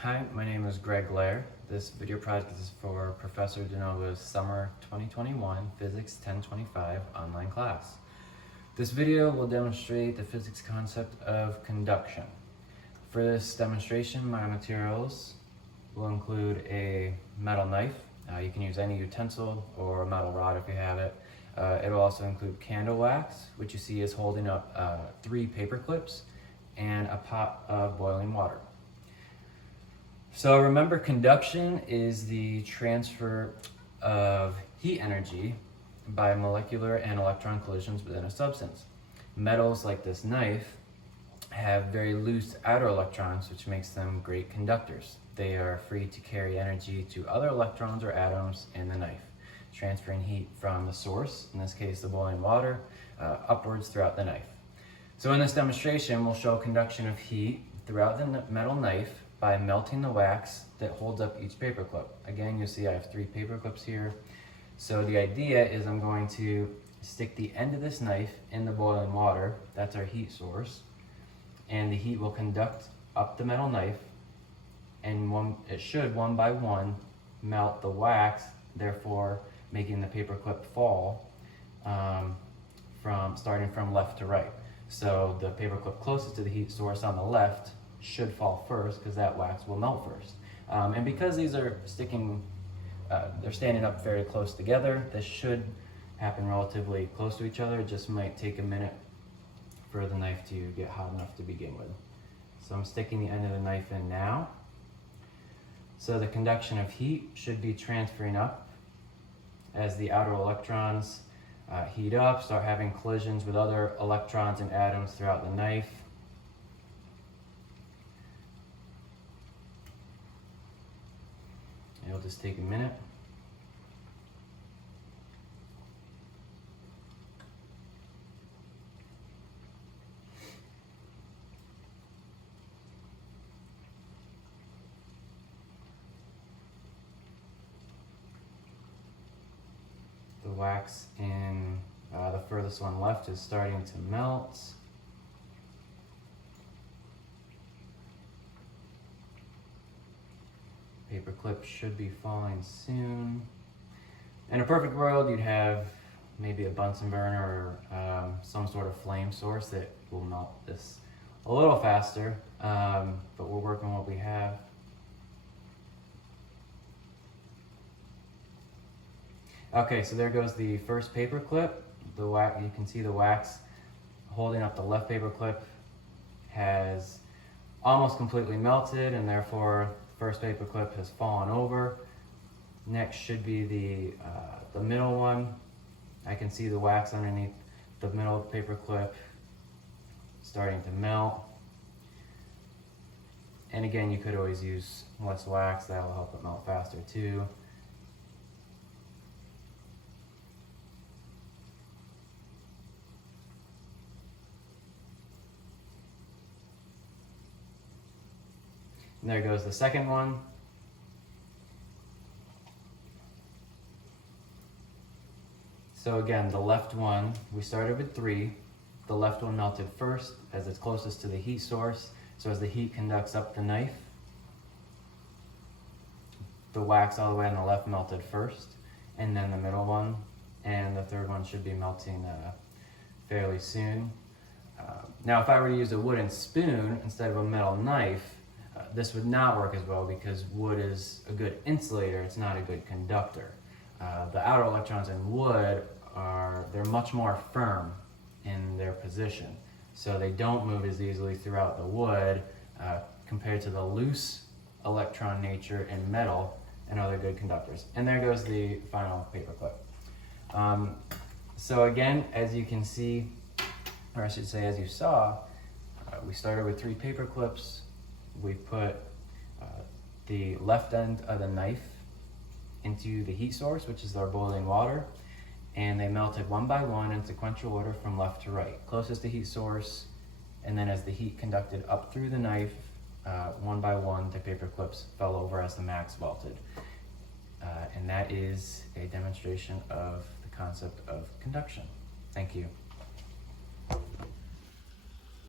Hi, my name is Greg Lair. This video project is for Professor DeNova's Summer 2021 Physics 1025 online class. This video will demonstrate the physics concept of conduction. For this demonstration, my materials will include a metal knife. You can use any utensil or a metal rod if you have it. It will also include candle wax, which you see is holding up 3 paper clips, and a pot of boiling water. So remember, conduction is the transfer of heat energy by molecular and electron collisions within a substance. Metals like this knife have very loose outer electrons, which makes them great conductors. They are free to carry energy to other electrons or atoms in the knife, transferring heat from the source, in this case the boiling water, upwards throughout the knife. So in this demonstration, we'll show conduction of heat throughout the metal knife by melting the wax that holds up each paper clip. Again, you'll see I have 3 paper clips here. So the idea is I'm going to stick the end of this knife in the boiling water. That's our heat source. And the heat will conduct up the metal knife, and it should one by one melt the wax, therefore making the paper clip fall starting from left to right. So the paper clip closest to the heat source on the left should fall first, because that wax will melt first. And because these are they're standing up very close together, this should happen relatively close to each other. It just might take a minute for the knife to get hot enough to begin with. So I'm sticking the end of the knife in now. So the conduction of heat should be transferring up as the outer electrons heat up, start having collisions with other electrons and atoms throughout the knife. It'll just take a minute. The wax in the furthest one left is starting to melt. Paper clip should be falling soon. In a perfect world, you'd have maybe a Bunsen burner or some sort of flame source that will melt this a little faster, but we'll work on what we have. Okay, so there goes the first paper clip. The wax, you can see the wax holding up the left paper clip has almost completely melted, and therefore first paper clip has fallen over. Next should be the middle one. I can see the wax underneath the middle paper clip starting to melt. And again, you could always use less wax. That'll help it melt faster too. And there goes the second one. So again, the left one, we started with 3. The left one melted first as it's closest to the heat source. So as the heat conducts up the knife, the wax all the way on the left melted first, and then the middle one, and the third one should be melting fairly soon. Now if I were to use a wooden spoon instead of a metal knife, this would not work as well, because wood is a good insulator, it's not a good conductor. The outer electrons in wood they're much more firm in their position, so they don't move as easily throughout the wood compared to the loose electron nature in metal and other good conductors. And there goes the final paper clip. So again, as you can see, or I should say as you saw, we started with 3 paper clips. We put the left end of the knife into the heat source, which is our boiling water, and they melted one by one in sequential order from left to right, closest to heat source, and then as the heat conducted up through the knife, one by one, the paper clips fell over as the wax melted. And that is a demonstration of the concept of conduction. Thank you.